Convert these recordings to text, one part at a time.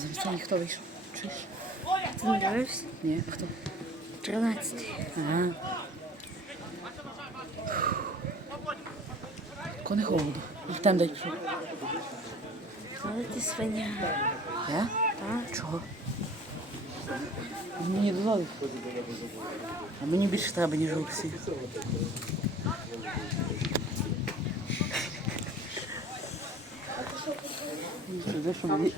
Сьогодні хто вийшов? Чуєш? Ти не дивився? Ні, хто? 13. Ага. Кони холоду. Артем дай пішов. Але ти свиня. Я? Так? Чого? Мені дозволив. А мені більше треба, ніж Олексій. Що, за що мені?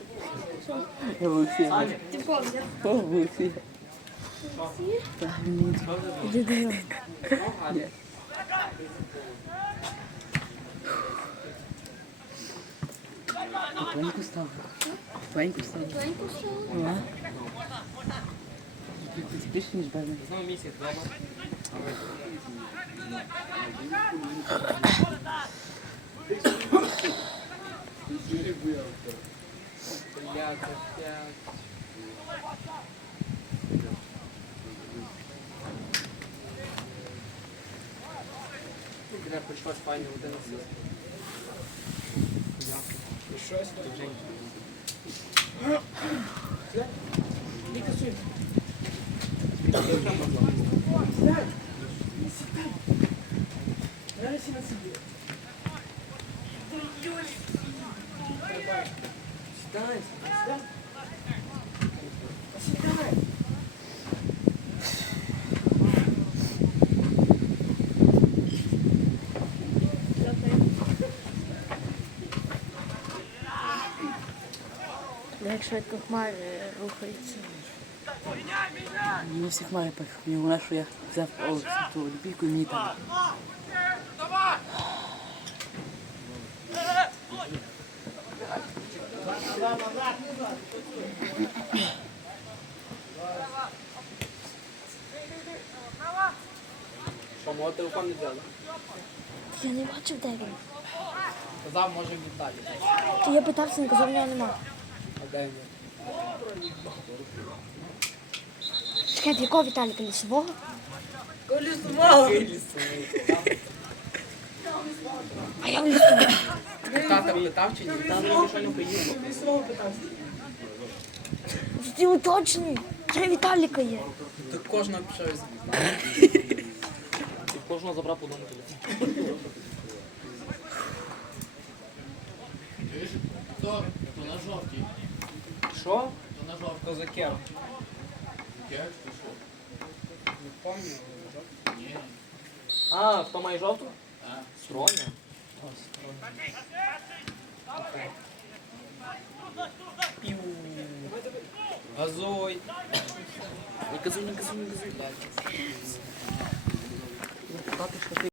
Я в Олексія. Ти помниш? О, в Олексія. Так, він мені Іди до нього. Ні. Тоньку став. Тоньку став. Ага. Треба щось файне один асист. Щось тут вже. Сідай. Як швидко хмари рухаються. Мені має пих. Мені головне, що я взяв ту олімпійку і мені так. Що, телефон не взяли? Я не бачив, де він. Казав, може віддалі. Ти я питався, він казав, в нього нема. А де він? Чекай, в якого Віталіка лісового? А я лісового. Тата питав чи ні? Там що не поїхав. Ти уточний. Три Віталіка є. Так кожного пішов із Кожного забрав по одному телефону. Хто? То на жовтій. Що? На. Як ти що? Не пам'ятаю. Ні. А, хто має жовту? А. Строня. Пів. Газуй. Не казуй, не казуй, не. Папі, що ти